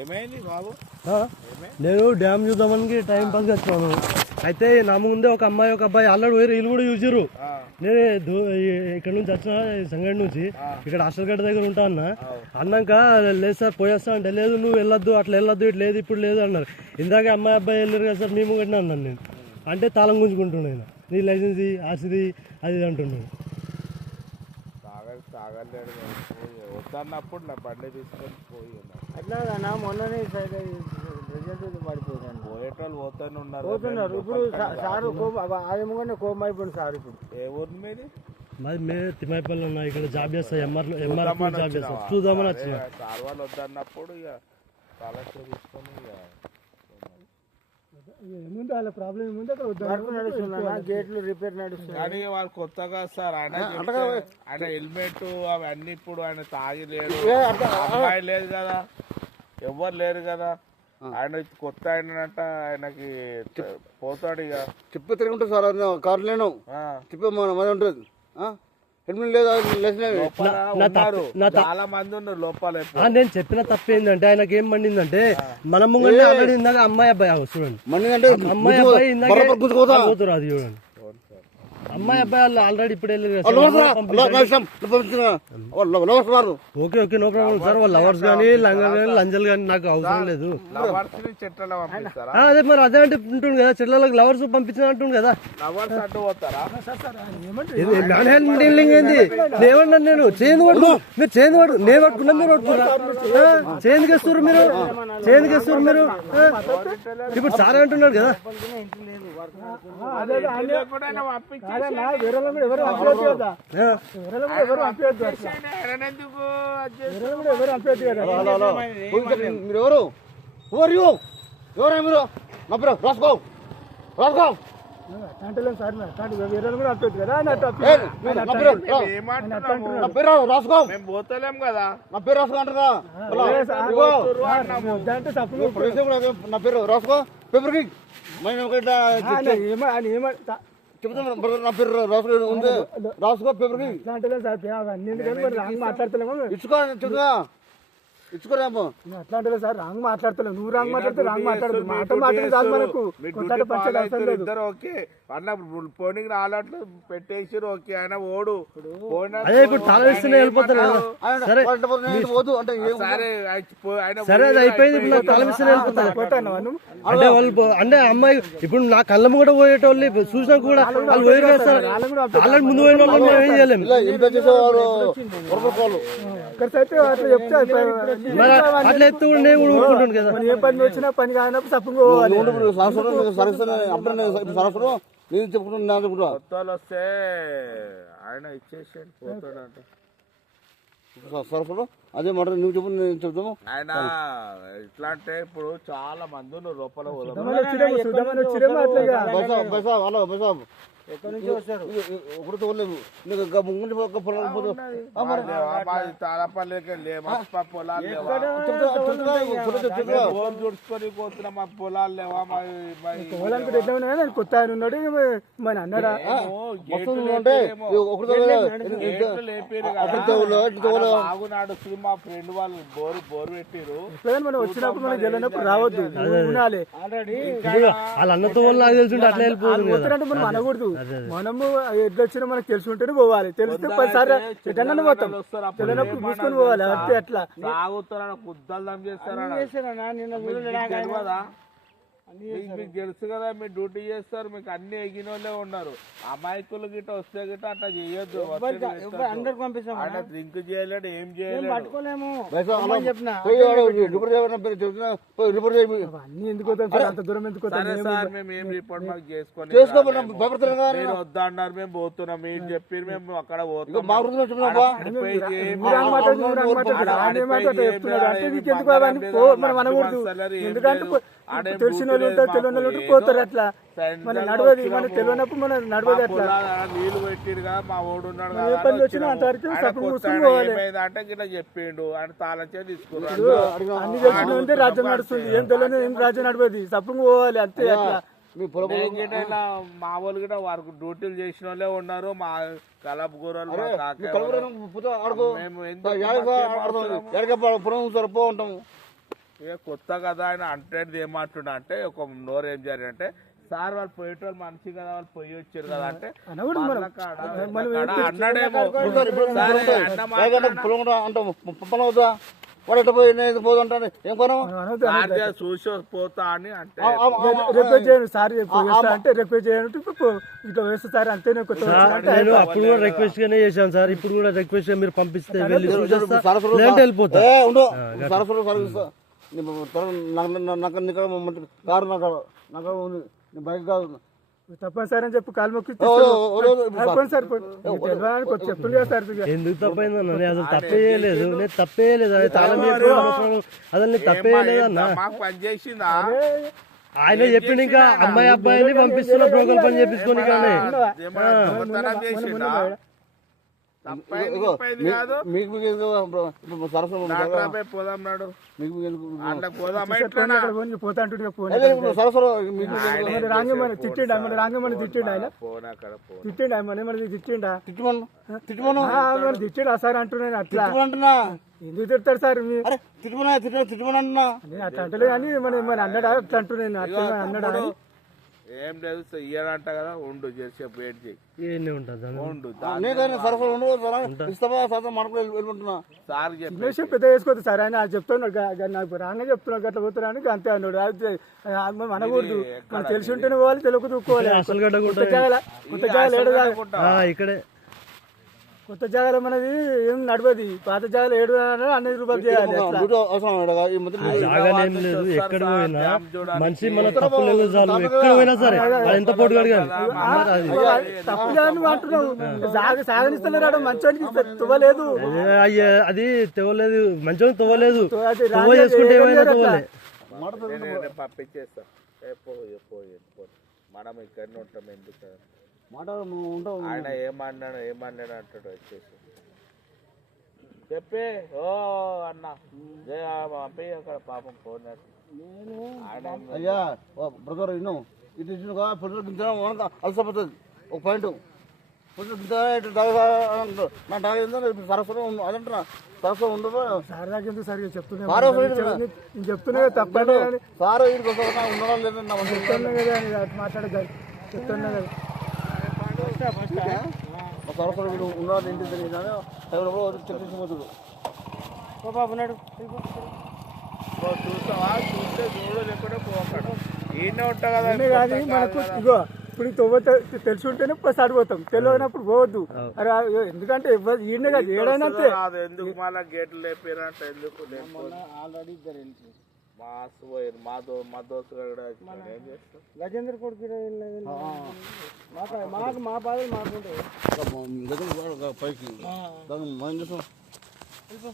ఏమైంది బాబు? నేను డ్యామ్ చూద్దామని టైం పాస్ వచ్చాను. అయితే నా ముందే ఒక అమ్మాయి ఒక అబ్బాయి ఆల్రెడీ పోయి రీల్ కూడా చూసారు. నేను ఇక్కడ నుంచి వచ్చిన సంగడి నుంచి ఇక్కడ హాస్టల్ గడ్డ దగ్గర ఉంటా అన్నాక లేదు సార్ పోయేస్తా అంటే లేదు నువ్వు వెళ్ళొద్దు అట్లా వెళ్ళొద్దు ఇట్లా లేదు ఇప్పుడు లేదు అన్నారు. ఇందాక అమ్మాయి అబ్బాయి వెళ్ళారు కదా సార్ మేము కట్టినా అన్నాను నేను. అంటే తాళం గుంజుకుంటున్నాను నీ లైసెన్స్ ఆర్సీ అది అంటున్నాను. వద్దన్నప్పుడు నా బండి తీసుకొని పోయి అట్లా మొన్ననే పడిపోయాను. పోయేటోళ్ళు పోతూనే పోతున్నారు. ఇప్పుడు సారు అదేమో కోపం అయిపోయింది సార్. ఇప్పుడు ఏ ఊరిని మీది? మరి మేము తిమ్మాయిపల్లి ఉన్నా ఇక్కడ జాబ్ చేస్తా ఎంఆర్ జాబ్ చేస్తా చూద్దామని వచ్చిన. సార్ వాళ్ళు వద్దన్నప్పుడు ఇక కాలక్షేపం తీసుకొని గేట్లు రిపేర్ నడుస్తుంది. కానీ వాళ్ళు కొత్తగా సార్ ఆయన హెల్మెట్ అవన్నీ ఇప్పుడు ఆయన తాగి లేడు, అమ్మాయి లేదు కదా, ఎవ్వరు లేరు కదా. ఆయన కొత్త ఆయనంట ఆయనకి పోతాడు ఇక చెప్పి తిరుగుంటుంది సార్. కారు లేను చెప్పి మన ఉంటుంది. హెల్మెట్ లేదు చాలా మంది ఉన్నారు లోపల. నేను చెప్పిన తప్పు ఏంటంటే ఆయనకి ఏం మండిందంటే మన ముంగంటే ఆల్రెడీ ఇందాక అమ్మాయి అబ్బాయి చూడండి మండిందంటే అమ్మాయి అబ్బాయి ఇందాక పోతురు అది చూడండి. అమ్మాయి అబ్బాయి వాళ్ళు ఆల్రెడీ ఇప్పుడు okay okay no problem sir. వాళ్ళు లవర్స్ కానీ లంజలు కానీ నాకు అవసరం లేదు. అదే మరి అదే అంటే ఉంటుంది కదా చెట్లకు లవర్స్ పంపించిన అంటుంది కదా. ఏంది ఏమన్నా నేను చేంది పడుకు మీరు చేంది పడు నేను పట్టుకున్నా మీరు పట్టుకున్నా చేందుకు వేస్తారు మీరు చేందుకు వేస్తారు మీరు. ఇప్పుడు సార్ అంటున్నాడు కదా మీరెవరు ఎవరు మీరు నా పేరు రాసుకో రాసుకో రాసుకో పోతలేం కదా. నా పేరు రాసుకో అంటారా? నా పేరు రాసుకో పేపర్కి చెప్తాను. నా పేరు రాసుకో ఉంది రాసుకో పేపర్కి ఇచ్చుకో చెప్తా ఇచ్చుకోరేమో అట్లాంటి సార్ రాంగ్ మాట్లాడతలేవు. నువ్వు రాంగ్ మాట్లాడితే రాంగ్ మాట్లాడదు మాట్లాడదు మనకు ఇద్దరు ఓకే అన్న పోనీకి రాలట్లు పెట్టేసారు ఓకే. ఆయన ఓడు వెళ్ళిపోతారు అంటే వాళ్ళు అంటే అమ్మాయి ఇప్పుడు నా కళ్ళ కూడా పోయేటోళ్ళు చూసినా కూడా వాళ్ళు పోయి వేస్తారు. ఆల్రెడీ ముందు పోయిన వాళ్ళు మేము ఏం చేయలేము. అట్లా ఎత్తు కూడా నేను కూడా ఊరుకుంటాను కదా. ఏ పని వచ్చినా పని కానప్పుడు తప్పుగా పోవాలి. నేను చెప్పుకుంటున్నాను వస్తే ఆయన ఇచ్చేసాడు పోతాడంట సరఫరా అదే మాట నువ్వు చెప్పు నేను చెప్తాము. ఆయన ఎట్లా అంటే ఇప్పుడు చాలా మంది లోపల ఎక్కడి నుంచి వస్తారు చుడుచుకొని పోతున్నా మాకు పొలాలు లేవా కొత్త ఆయన ఉన్నాడు మన అన్నాడా బాగున్నాడు. మా ఫ్రెండ్ వాళ్ళు బోరు పెట్టిరు. మనం వచ్చినప్పుడు మనం వెళ్ళినప్పుడు రావద్దు ఉండాలి. వాళ్ళ అన్నతో నాకు తెలుసుంటే అట్లా వెళ్ళిపోతుంది. మనం అనకూడదు. మనము ఎట్లా వచ్చినా మనకు తెలిసి ఉంటేనే పోవాలి. తెలిస్తే పదిసారి ఎటన్నా పోతాం తెలియనప్పుడు చూసుకొని పోవాలి. అంతే అట్లా మీకు తెలుసు కదా మీరు డ్యూటీ చేస్తారు. మీకు అన్ని ఎగిన వాళ్ళే ఉన్నారు. అమాయకులు గిట్ట వస్తే గిట్ట అట్లా చేయొద్దు. అందరికి పంపిస్తాం. డ్రింక్ చేయలేడు ఏం చేయలేడు. పట్టుకోలేము అంత దూరం ఎందుకు సార్ మేము ఏం రిపోర్ట్ మాకు చేసుకొని వద్దా అన్నారు. మేము పోతున్నాం ఏం చెప్పి మేము అక్కడ పోతాం. తెలిసిన వాళ్ళు ఉంటారు తెలియని వాళ్ళు పోతారు. అట్లా మన నడవది మన తెలియనప్పుడు మన నడవది. అట్లా నీళ్లు పెట్టిరుగా మా ఓడు ఉన్నాడు ఏ పని వచ్చినా అంతవరకు అంటే ఇట్లా చెప్పిండు ఆయన తాళం చేసి తీసుకున్నాడు. అన్ని తెలిసిన రాజ్యం నడుస్తుంది. ఏం తెలియదు ఏం రాజ్యం నడవది సప్పుడు పోవాలి అంతే. అట్లా మా వాళ్ళు గిట్ట వారికి డ్యూటీలు చేసిన వాళ్ళే ఉన్నారు. మా కలపు కూరలు ఉంటాము ఇక కొత్త కదా ఆయన అంటే ఏమంటున్నా అంటే ఒక నోరు ఏం జరిగిందంటే సార్ వాళ్ళు పోయేటోళ్ళు మనిషి కదా వాళ్ళు పోయి వచ్చారు కదా అంటే అన్నాడేమో అంటాం వాడు ఎట్ట పోయి నేను పోదు అంటాను ఏం కొనం చూసి పోతా అని అంటే రిక్వెస్ట్ చేయను సార్ అంటే రిక్వెస్ట్ చేయను ఇట్లా వేస్తే సార్ అంతే నేను కొత్త నేను అప్పుడు కూడా రిక్వెస్ట్ గానే చేశాను సార్, ఇప్పుడు కూడా రిక్వెస్ట్ గా మీరు పంపిస్తే వెళ్ళి చూసేస్తా, లేదంటే వెళ్ళిపోతా. సరస్వరం సర్వీస్ కారు నాకు ఉంది, బైక్ కాదు తప్పనిసరి అని చెప్పి కాలు మొక్కి సార్ చెప్తుండే సార్ ఎందుకు తప్పైందన్న? నేను అసలు తప్పే చేయలేదు, నేను తప్పే చేయలేదు, అది తాళం అసలు నేను తప్పే చేయలేదన్న. మాకు పని చేసిందా ఆయన చెప్పిండు ఇంకా అమ్మాయి అబ్బాయిని పంపిస్తున్న బ్రోకర్ పని చేపించుకొని కానీ దొంగతనం చేసిండా మీకు సరస్వరం పోదాం నాడు మీకు పోతా అంటుండే సరస్వరం రాంగమని తిట్టిండు మన రాంగమని తిట్టిండు ఆయన తిట్టిండు ఆయన మన తిట్టిండా తిట్టుమను తిట్టిండు సార్ అంటున్నాను అట్లా అంటున్నా ఎందుకు తిడతారు సార్ తిట్టుమని నేను అట్లా అంటలేదు కానీ మన అన్నాడా అట్లా అంటున్నాను అట్లా అన్నాడా ఏం లేదు ఇయ్యాలంట కదా ఉండు చేసే వెయిట్ చేయి ఉంటుంది ఉండు సరస్వరం ఉండు ఇస్తావా సరస్వరం మనకు వెళ్ళుకుంటున్నా సార్ విషయం పెద్ద వేసుకోవద్దు సార్ ఆయన చెప్తున్నాడు నాకు రాగా చెప్తున్నాడు గట్ల పోతున్నాను అంతే అన్నాడు అది అనకూడదు మనకు తెలిసి ఉంటేనే పోవాలి తెలుగు తూక్కోవాలి కొత్త జాగాలు ఇక్కడే కొత్త జాగాలో మనది ఏం నడవది, పాత జాగాలో 7 అన్ని రూపాయలు చేయాలి. జాగాలు ఏం లేదు, ఎక్కడ పోయినా మనిషి మన తప్పులు చాలు, ఎక్కడ పోయినా సరే ఎంత పోటు కడగాలి తప్పులు అంటున్నావు. సాగనిస్తున్నారు మంచోనికి తువ్వలేదు, అది తెవ్వలేదు, మంచోని తువ్వలేదు, తువ్వ చేసుకుంటే ఏమైనా తువ్వలే. పంపించేస్తా మనం ఇక్కడనే ఉంటాం ఎందుకు ఆయన ఏమన్నాడు అంటాడు వచ్చేసి చెప్పే ఓ అన్న పంపి అక్కడ పాపం ఫోన్ అయ్యా బ్రదర్ ఇನ್ನು ఇది పొద్దున గింజ అలసపోతుంది ఒక పాయింట్ పొద్దున నా సరస్వరం అదంటున్నా సరస్వరం ఉండదు సార్ దాకా ఎందుకు సరిగా చెప్తున్నా తప్పనే సార్ వీడికి ఉండడం లేదని చెప్తున్నా కదా మాట్లాడదు చెప్తున్నా కదా సరస్వరం వీడు ఉన్నది ఏంటి చర్చించిపోతుడు చూస్తావా చూస్తే చూడు లేకుండా పోతాడు ఈయన ఉంటా కదా కానీ మనకు ఇగో ఇప్పుడు తవ్వ తెలిసి ఉంటేనే సరిపోతాం, తెలియనప్పుడు పోవద్దు. అరే ఎందుకంటే ఈయన కాదు ఏడైనా అంతే. ఎందుకు మళ్ళీ గేట్లు లేపారంట ఎందుకు ఆల్రెడీ పోయారు మా దోస్తు గజేంద్ర కొడుకు మా బాధలు మాకుంటాయి పైకి మనం చూసాం